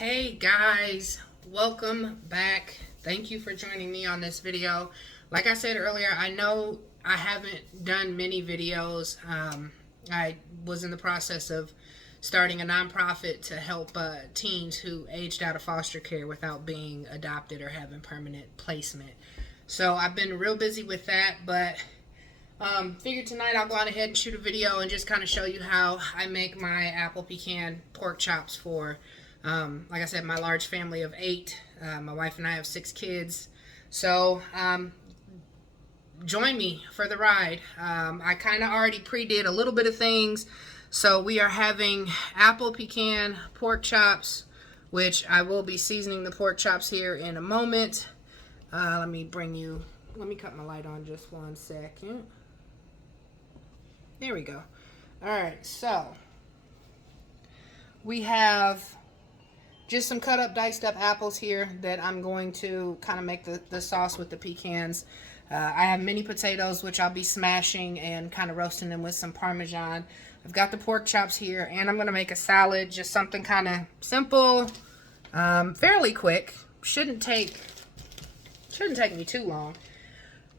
Hey guys, welcome back. Thank you for joining me on this video. Like I said earlier, I know I haven't done many videos. I was in the process of starting a nonprofit to help teens who aged out of foster care without being adopted or having permanent placement. So I've been real busy with that, but figured tonight I'll go on ahead and shoot a video and just kind of show you how I make my apple pecan pork chops for, like I said, my large family of 8. My wife and I have 6 kids. So join me for the ride. I kind of already pre-did a little bit of things. So we are having apple pecan pork chops, which I will be seasoning the pork chops here in a moment. Let me cut my light on just one second. There we go. Alright, so we have just some cut up, diced up apples here that I'm going to kind of make the sauce with the pecans. I have mini potatoes, which I'll be smashing and kind of roasting them with some parmesan. I've got the pork chops here, and I'm going to make a salad, just something kind of simple, fairly quick. Shouldn't take me too long.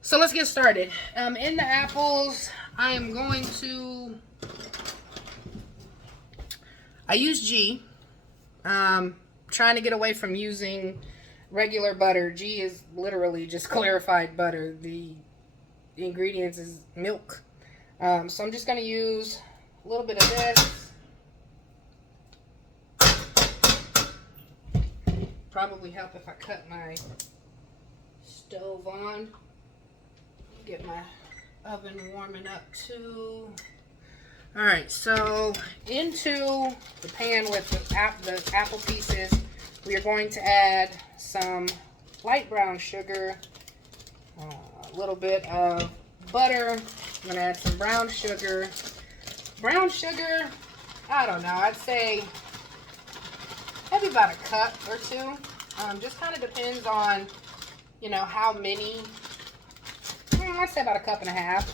So let's get started. In the apples, I am going to, I use G. Trying to get away from using regular butter. G is literally just clarified butter. The ingredients is milk. So I'm just going to use a little bit of this. Probably help if I cut my stove on. Get my oven warming up too. Alright, so into the pan with the apple pieces, we are going to add some light brown sugar, a little bit of butter. I'm going to add some brown sugar. Brown sugar, I don't know, I'd say maybe about a cup or 2. Just kind of depends on, you know, how many. I'd say about a cup and a half.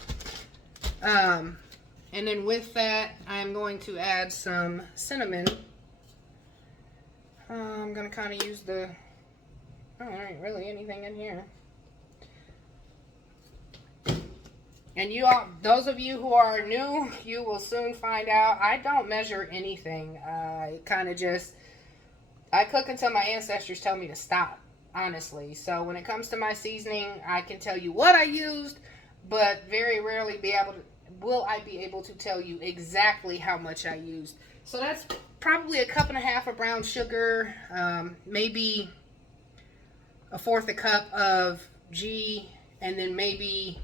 And then with that, I'm going to add some cinnamon. I'm going to kind of use there ain't really anything in here. And you all, those of you who are new, you will soon find out I don't measure anything. I kind of just, I cook until my ancestors tell me to stop, honestly. So when it comes to my seasoning, I can tell you what I used, but very rarely will I be able to tell you exactly how much I used. So that's probably a cup and a half of brown sugar, maybe a 1/4 cup of G, and then maybe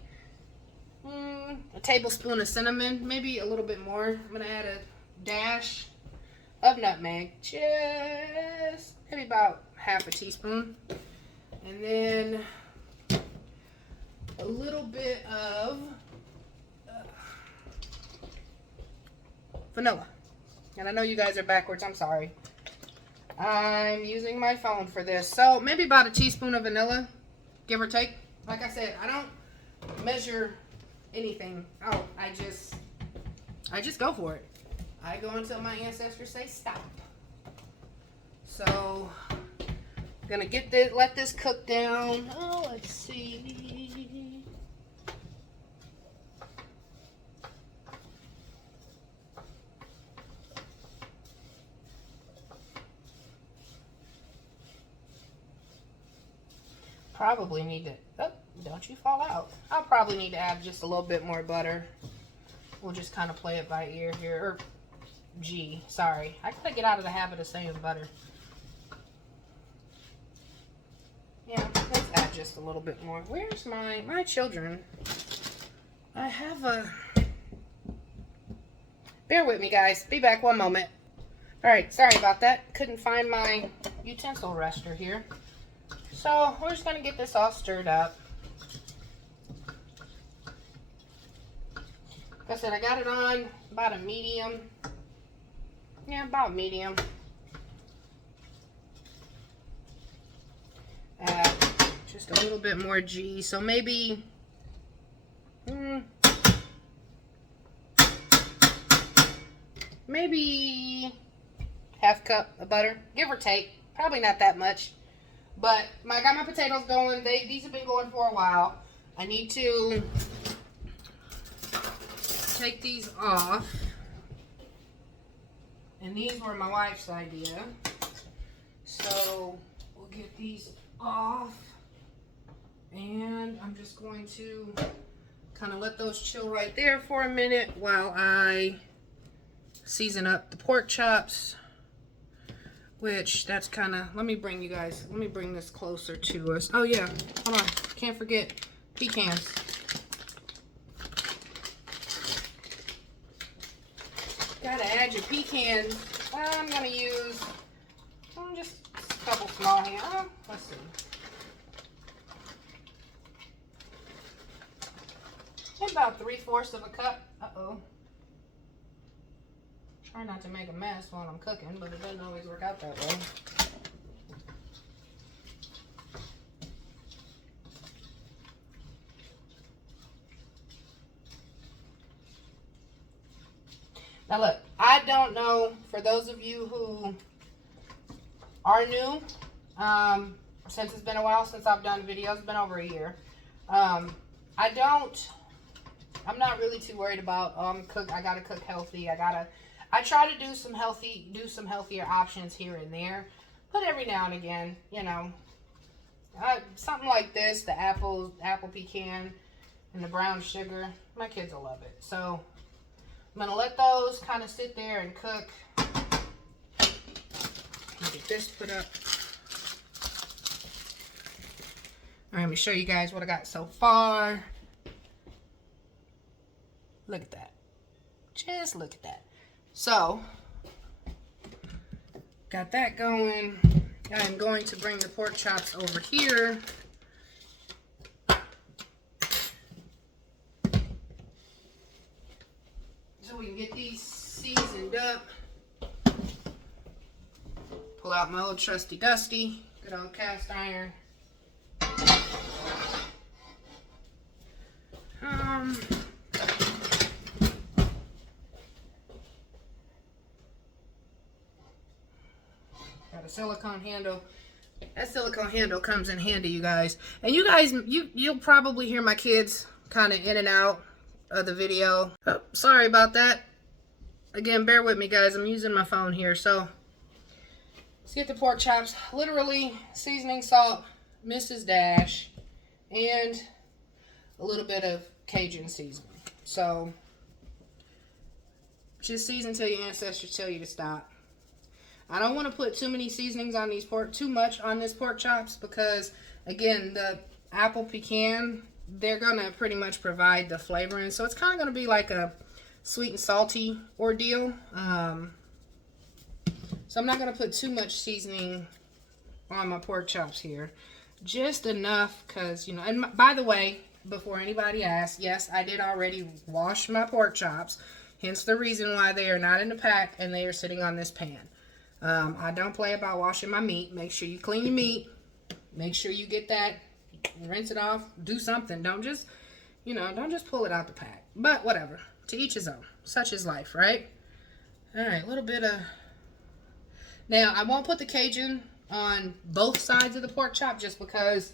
a tablespoon of cinnamon, maybe a little bit more. I'm going to add a dash of nutmeg, just maybe about half a teaspoon. And then a little bit of vanilla. And I know you guys are backwards, I'm sorry. I'm using my phone for this. So maybe about a teaspoon of vanilla, give or take. Like I said, I don't measure anything. Oh, I just go for it. I go until my ancestors say stop. So I'm gonna let this cook down. Oh, let's see. Probably need to, oh, don't you fall out. I'll probably need to add just a little bit more butter. We'll just kind of play it by ear here. Or G, sorry. I gotta get out of the habit of saying butter. Yeah, let's add just a little bit more. Where's my children? I have a, bear with me guys. Be back one moment. Alright, sorry about that. Couldn't find my utensil rester here. So we're just going to get this all stirred up. Like I said, I got it on about a medium. Yeah, about medium. Add just a little bit more G. So maybe half cup of butter, give or take. Probably not that much. But I got my potatoes going. These have been going for a while. I need to take these off. And these were my wife's idea. So we'll get these off. And I'm just going to kind of let those chill right there for a minute while I season up the pork chops. Which, that's kind of, let me bring this closer to us. Oh yeah, hold on, can't forget pecans. Gotta add your pecans. I'm gonna use just a couple small hands. Let's see. About 3/4 of a cup. Uh-oh. Try not to make a mess while I'm cooking, but it doesn't always work out that way. Now look, I don't know, for those of you who are new, since it's been a while since I've done videos, it's been over a year. I'm not really too worried about, I gotta cook healthy. I try to do some healthier options here and there, but every now and again, you know, something like this, the apple pecan and the brown sugar, my kids will love it. So I'm gonna let those kind of sit there and cook. Get this put up. All right, let me show you guys what I got so far. Look at that. Just look at that. So, got that going. I'm going to bring the pork chops over here. So we can get these seasoned up. Pull out my old trusty dusty, good old cast iron. Got a silicone handle. That silicone handle comes in handy, you guys. And you guys, you'll probably hear my kids kind of in and out of the video. Oh, sorry about that. Again, bear with me, guys. I'm using my phone here. So let's get the pork chops. Literally seasoning, salt, Mrs. Dash, and a little bit of Cajun seasoning. So just season till your ancestors tell you to stop. I don't want to put too many seasonings on these too much on this pork chops, because again, the apple pecan, they're gonna pretty much provide the flavoring. So it's kind of gonna be like a sweet and salty ordeal. So I'm not gonna put too much seasoning on my pork chops here, just enough, because you know. And by the way, before anybody asks, yes, I did already wash my pork chops, hence the reason why they are not in the pack and they are sitting on this pan. I don't play about washing my meat. Make sure you clean your meat. Make sure you get that, rinse it off, do something. Don't just, you know, don't just pull it out the pack. But whatever, to each his own. Such is life, right? All right, a little bit of, now I won't put the Cajun on both sides of the pork chop just because,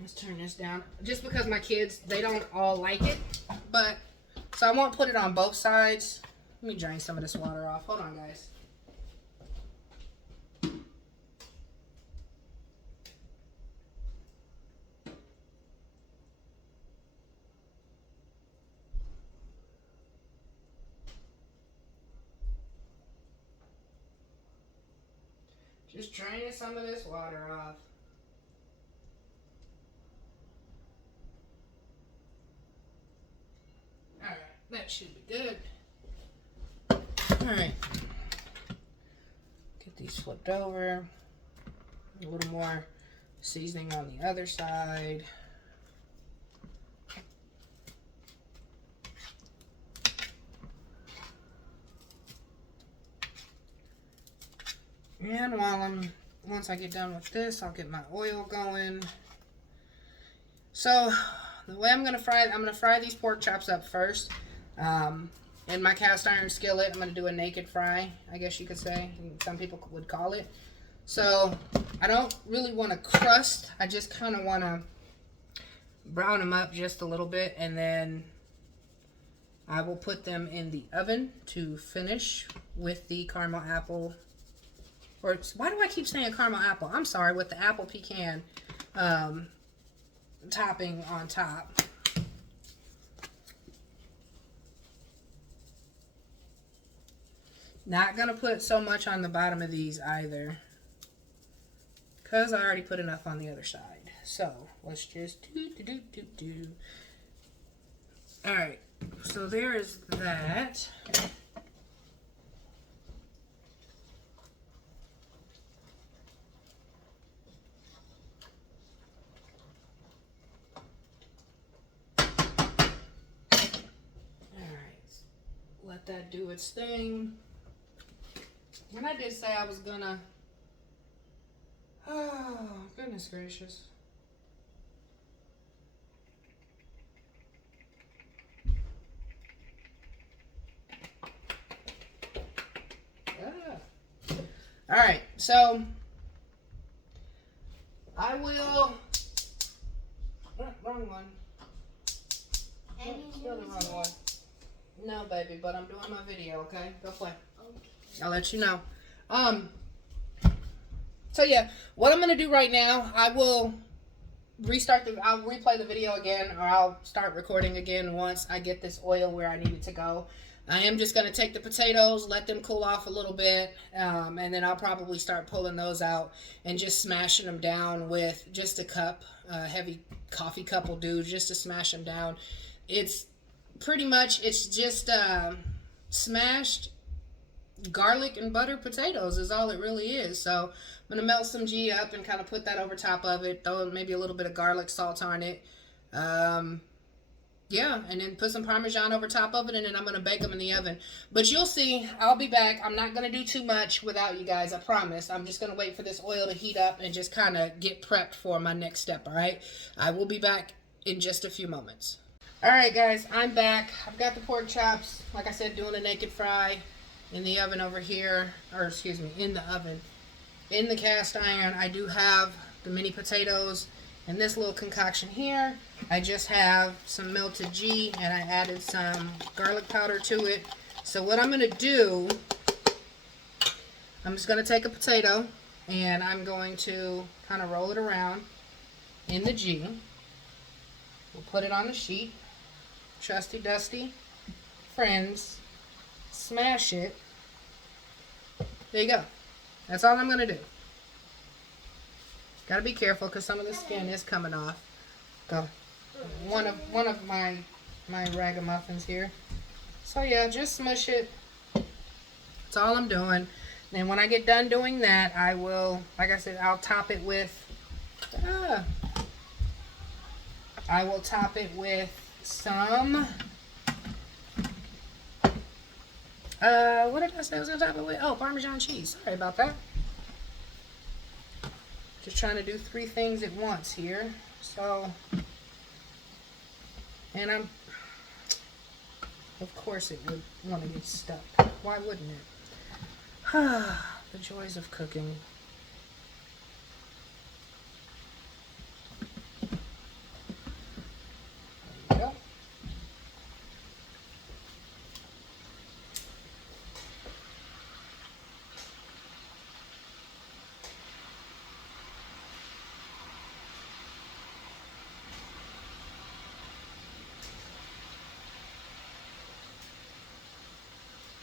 let's turn this down, just because my kids, they don't all like it. But, so I won't put it on both sides. Let me drain some of this water off. Hold on, guys. Just draining some of this water off. Alright, that should be good. Alright. Get these flipped over. A little more seasoning on the other side. And once I get done with this, I'll get my oil going. So the way I'm gonna fry these pork chops up first. in my cast iron skillet. I'm going to do a naked fry, I guess you could say. Some people would call it. So I don't really want to crust. I just kind of want to brown them up just a little bit, and then I will put them in the oven to finish with the caramel apple. Or why do I keep saying caramel apple? I'm sorry, with the apple pecan topping on top. Not gonna put so much on the bottom of these either, because I already put enough on the other side. So let's just do. All right, so there is that. Let that do its thing. And I did say I was gonna, oh goodness gracious. All right, so I will, wrong one. Still the wrong one. No, baby, but I'm doing my video, okay? Go play. Okay. I'll let you know. So yeah, what I'm gonna do right now, I will I'll replay the video again, or I'll start recording again once I get this oil where I need it to go. I am just gonna take the potatoes, let them cool off a little bit, and then I'll probably start pulling those out and just smashing them down with just a cup, heavy coffee cup will do, just to smash them down. It's pretty much, it's just smashed garlic and butter potatoes is all it really is. So I'm gonna melt some ghee up and kind of put that over top of it, throw maybe a little bit of garlic salt on it, yeah, and then put some parmesan over top of it, and then I'm gonna bake them in the oven. But you'll see, I'll be back. I'm not gonna do too much without you guys, I promise. I'm just gonna wait for this oil to heat up and just kind of get prepped for my next step. All right, I will be back in just a few moments. Alright guys, I'm back. I've got the pork chops, like I said, doing a naked fry in the oven over here, or excuse me, in the oven. In the cast iron, I do have the mini potatoes and this little concoction here. I just have some melted ghee and I added some garlic powder to it. So what I'm going to do, I'm just going to take a potato and I'm going to kind of roll it around in the ghee. We'll put it on the sheet. Trusty Dusty Friends, smash it. There you go. That's all I'm gonna do. Gotta be careful because some of the skin is coming off. Go. One of my ragamuffins here. So yeah, just smush it. That's all I'm doing. Then when I get done doing that, I will, like I said, I'll top it with. I will top it with some, what did I say I was going to top it with? Oh, Parmesan cheese. Sorry about that. Just trying to do 3 things at once here. So, and of course it would want to get stuck. Why wouldn't it? The joys of cooking.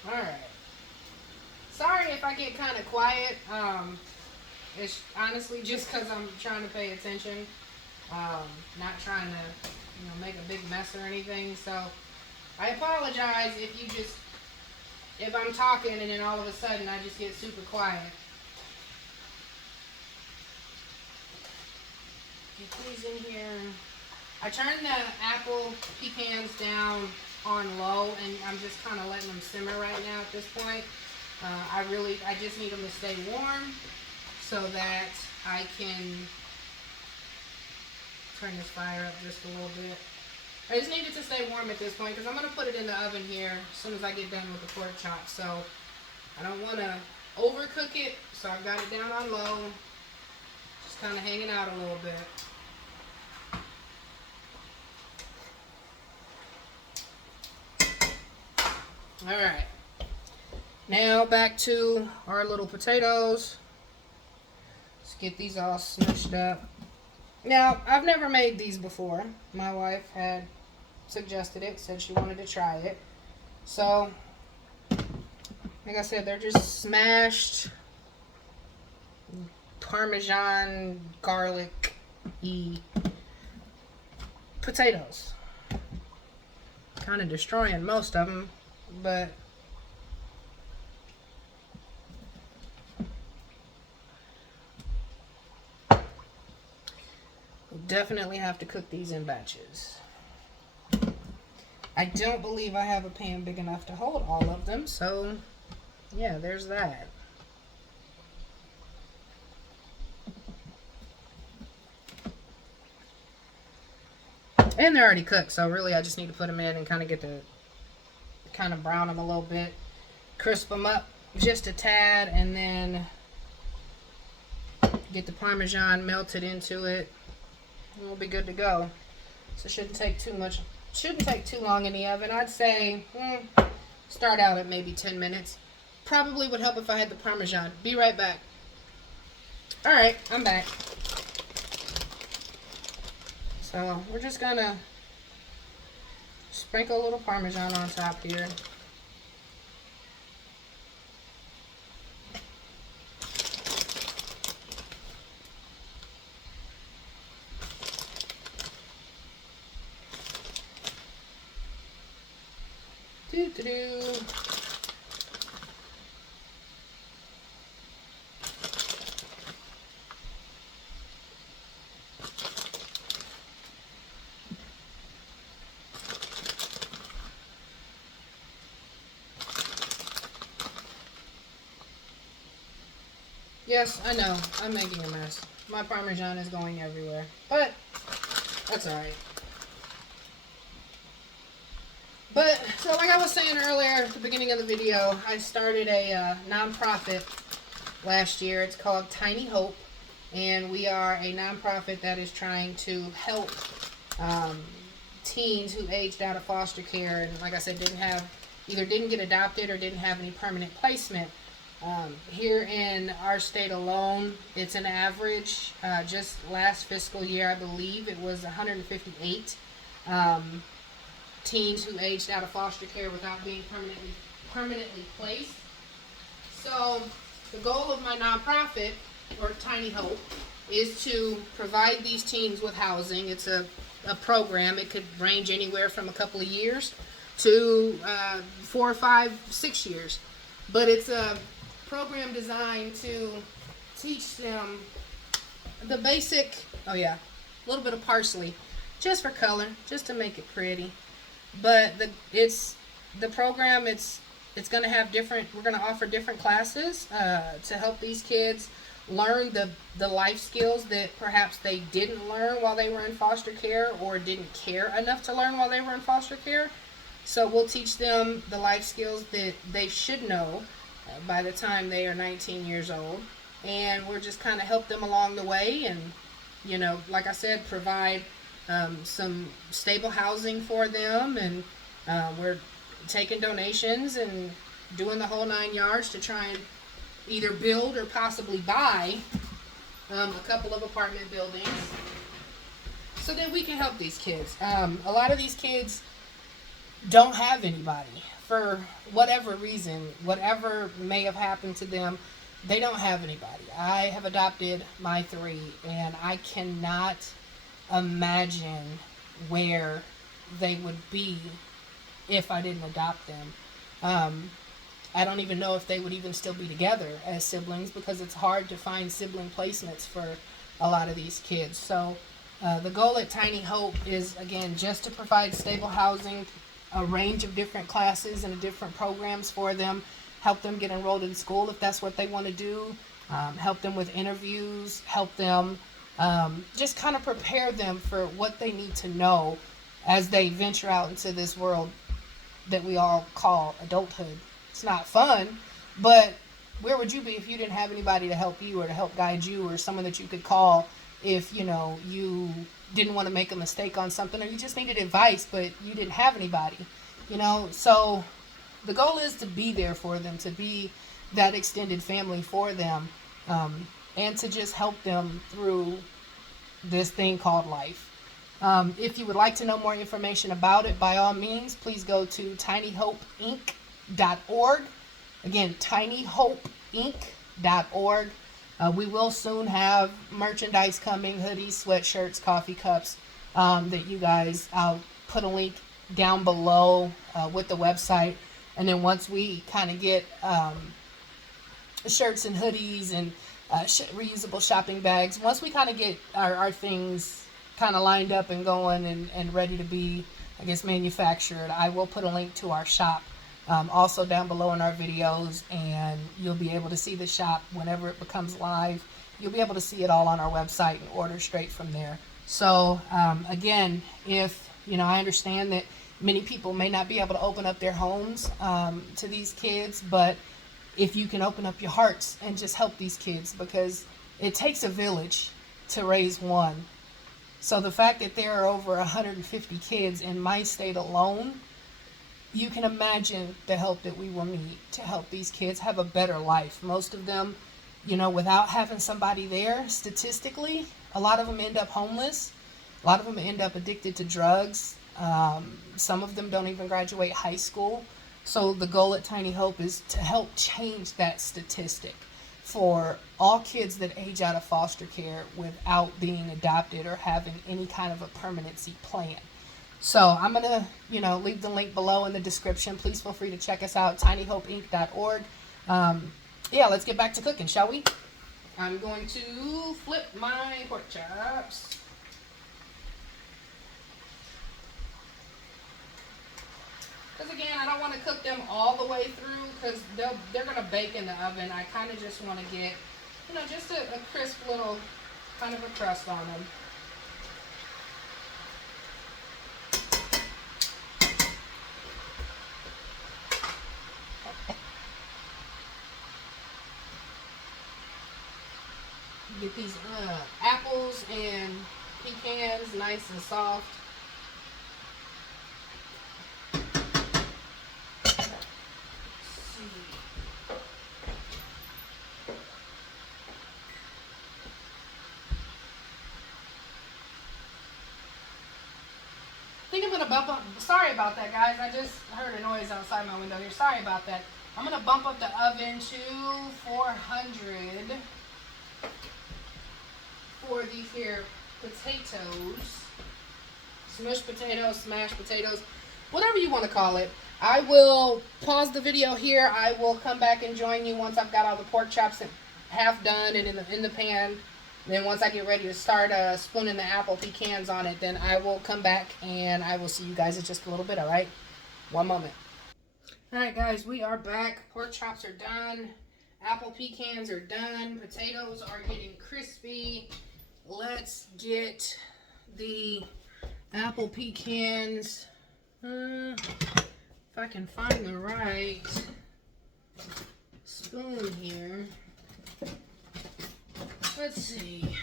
Alright. Sorry if I get kind of quiet. It's honestly just because I'm trying to pay attention. Not trying to, make a big mess or anything. So, I apologize if I'm talking and then all of a sudden I just get super quiet. Please in here. I turned the apple pecans down on low, and I'm just kind of letting them simmer right now at this point. I just need them to stay warm so that I can turn this fire up just a little bit. I just need it to stay warm at this point because I'm going to put it in the oven here as soon as I get done with the pork chop. So I don't want to overcook it, so I've got it down on low, just kind of hanging out a little bit. All right, now back to our little potatoes. Let's get these all smooshed up. Now, I've never made these before. My wife had suggested it, said she wanted to try it. So, like I said, they're just smashed parmesan garlic-y potatoes. Kind of destroying most of them, but we'll definitely have to cook these in batches. I don't believe I have a pan big enough to hold all of them, so yeah, there's that. And they're already cooked, so really I just need to put them in and kind of brown them a little bit, crisp them up just a tad, and then get the Parmesan melted into it. And we'll be good to go. So it shouldn't take too long in the oven. I'd say start out at maybe 10 minutes. Probably would help if I had the Parmesan. Be right back. Alright, I'm back. So we're just gonna sprinkle a little Parmesan on top here. Doo-doo-doo. Yes, I know, I'm making a mess. My Parmesan is going everywhere, but that's alright. But, so like I was saying earlier at the beginning of the video, I started a nonprofit last year. It's called Tiny Hope, and we are a nonprofit that is trying to help teens who aged out of foster care and, like I said, either didn't get adopted or didn't have any permanent placement. Here in our state alone, it's an average, just last fiscal year, I believe it was 158 teens who aged out of foster care without being permanently placed. So the goal of my nonprofit, or Tiny Hope, is to provide these teens with housing. It's a program. It could range anywhere from a couple of years to 4 or 5, 6 years. But it's a program designed to teach them the basic, a little bit of parsley, just for color, just to make it pretty. But the program, it's going to have we're going to offer different classes to help these kids learn the life skills that perhaps they didn't learn while they were in foster care or didn't care enough to learn while they were in foster care. So we'll teach them the life skills that they should know by the time they are 19 years old. And we're just kind of help them along the way and, like I said, provide some stable housing for them, and we're taking donations and doing the whole 9 yards to try and either build or possibly buy a couple of apartment buildings so that we can help these kids. A lot of these kids don't have anybody for whatever reason, whatever may have happened to them. They don't have anybody. I have adopted my 3, and I cannot imagine where they would be if I didn't adopt them. I don't even know if they would even still be together as siblings, because it's hard to find sibling placements for a lot of these kids. So the goal at Tiny Hope is, again, just to provide stable housing, a range of different classes and different programs for them, help them get enrolled in school if that's what they want to do, help them with interviews, help them just kind of prepare them for what they need to know as they venture out into this world that we all call adulthood. It's not fun, but where would you be if you didn't have anybody to help you or to help guide you or someone that you could call if, you know, you didn't want to make a mistake on something or you just needed advice but you didn't have anybody, you know? So the goal is to be there for them, to be that extended family for them, and to just help them through this thing called life. If you would like to know more information about it, by all means, please go to tinyhopeinc.org. Again, tinyhopeinc.org. We will soon have merchandise coming, hoodies, sweatshirts, coffee cups, that you guys, I'll put a link down below with the website. And then once we kind of get shirts and hoodies and reusable shopping bags, once we kind of get our things kind of lined up and going and ready to be, I guess, manufactured, I will put a link to our shop also down below in our videos, and you'll be able to see the shop whenever it becomes live. You'll be able to see it all on our website and order straight from there. So again, if, you know, I understand that many people may not be able to open up their homes to these kids, but if you can open up your hearts and just help these kids, because it takes a village to raise one. So the fact that there are over 150 kids in my state alone, you can imagine the help that we will need to help these kids have a better life. Most of them, you know, without having somebody there, statistically, a lot of them end up homeless. A lot of them end up addicted to drugs. Some of them don't even graduate high school. So the goal at Tiny Hope is to help change that statistic for all kids that age out of foster care without being adopted or having any kind of a permanency plan. So I'm going to, you know, leave the link below in the description. Please feel free to check us out, tinyhopeinc.org. Yeah, let's get back to cooking, shall we? I'm going to flip my pork chops. Because again, I don't want to cook them all the way through because they're going to bake in the oven. I kind of just want to get, you know, just a crisp little kind of a crust on them. Get these apples and pecans nice and soft. I think I'm going to bump up. Sorry about that, guys. I just heard a noise outside my window here. Sorry about that. I'm going to bump up the oven to 400 for these here potatoes. Smushed potatoes, smashed potatoes, whatever you want to call it. I will pause the video here. I will come back and join you once I've got all the pork chops half done and in the pan. Then once I get ready to start spooning the apple pecans on it, then I will come back and I will see you guys in just a little bit, all right? One moment. All right, guys, we are back. Pork chops are done. Apple pecans are done. Potatoes are getting crispy. Let's get the apple pecans. If I can find the right spoon here. Let's see.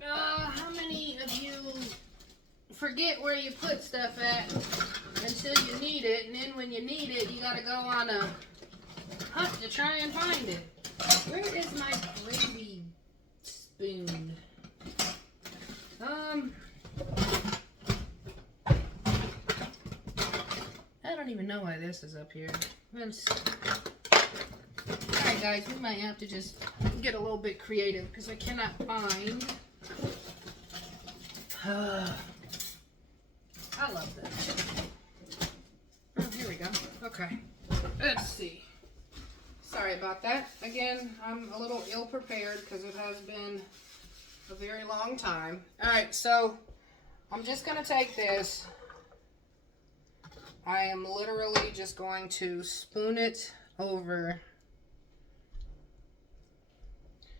How many of you forget where you put stuff at until you need it, and then when you need it, you gotta go on a hunt to try and find it? Where is my gravy spoon? I don't even know why this is up here. Let's see. Alright guys, we might have to just get a little bit creative because I cannot find. I love this. Oh, here we go. Okay. Let's see. Sorry about that. Again, I'm a little ill prepared because it has been a very long time. Alright, so I'm just going to take this. I am literally just going to spoon it over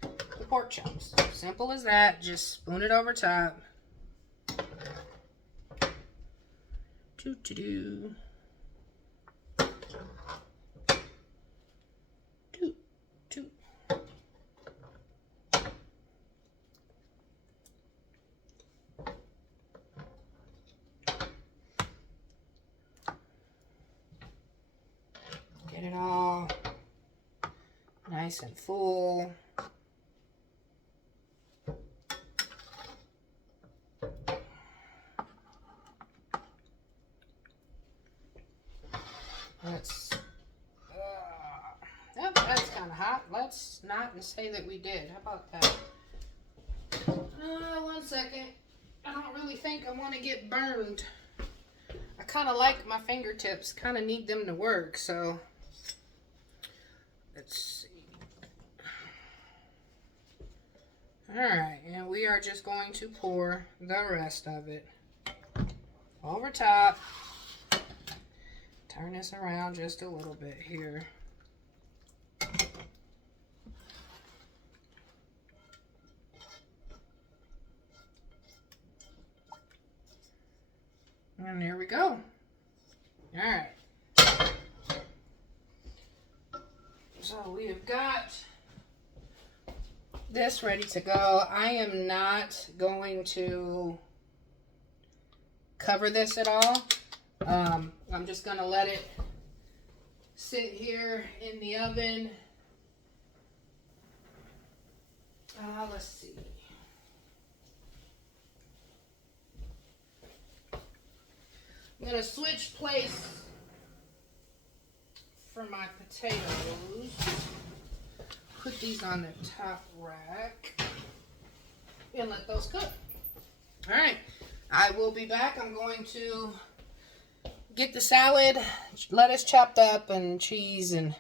the pork chunks. Simple as that. Just spoon it over top. Do-do-do. Do-do. Get it all nice and full. Yep, that's kind of hot. Let's not say that we did. How about that? 1 second. I don't really think I want to get burned. I kind of like my fingertips. Kind of need them to work, so let's see. Alright, and we are just going to pour the rest of it over top. Turn this around just a little bit here. And there we go. Alright. So we have got this ready to go. I am not going to cover this at all. I'm just going to let it sit here in the oven. Let's see. I'm going to switch place for my potatoes. Put these on the top rack and let those cook. All right, I will be back. I'm going to get the salad, lettuce chopped up, and cheese and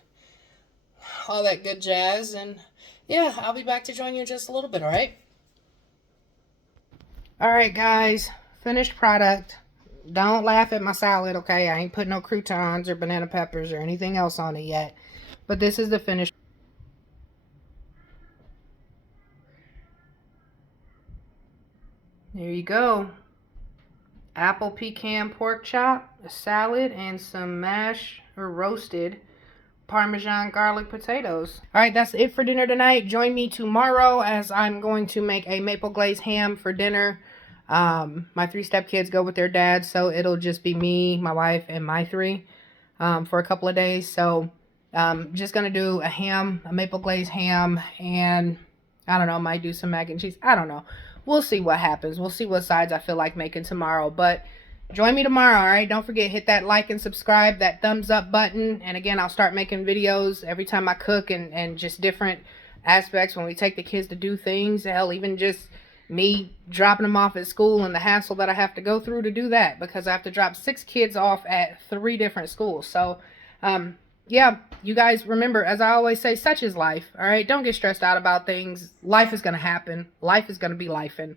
all that good jazz. And yeah, I'll be back to join you in just a little bit, all right? All right, guys, finished product. Don't laugh at my salad, okay? I ain't put no croutons or banana peppers or anything else on it yet. But this is the finished. There you go. Apple pecan pork chop, a salad, and some mashed or roasted Parmesan garlic potatoes. All right, that's it for dinner tonight. Join me tomorrow as I'm going to make a maple glazed ham for dinner. My 3 stepkids go with their dad, so it'll just be me, my wife, and my 3 for a couple of days. So just gonna do a maple glazed ham, and I don't know, might do some mac and cheese. I don't know. We'll see what happens. We'll see what sides I feel like making tomorrow. But join me tomorrow, all right? Don't forget, hit that like and subscribe, that thumbs up button. And again, I'll start making videos every time I cook and just different aspects when we take the kids to do things. Hell, even just me dropping them off at school and the hassle that I have to go through to do that, because I have to drop 6 kids off at 3 different schools. So, yeah, you guys remember, as I always say, such is life, all right? Don't get stressed out about things. Life is going to happen. Life is going to be life, and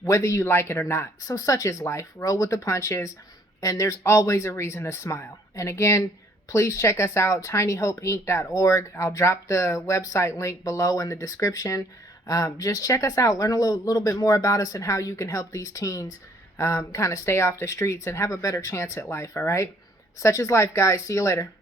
whether you like it or not. So such is life. Roll with the punches, and there's always a reason to smile. And again, please check us out, tinyhopeinc.org. I'll drop the website link below in the description. Just check us out. Learn a little bit more about us and how you can help these teens kind of stay off the streets and have a better chance at life, all right? Such is life, guys. See you later.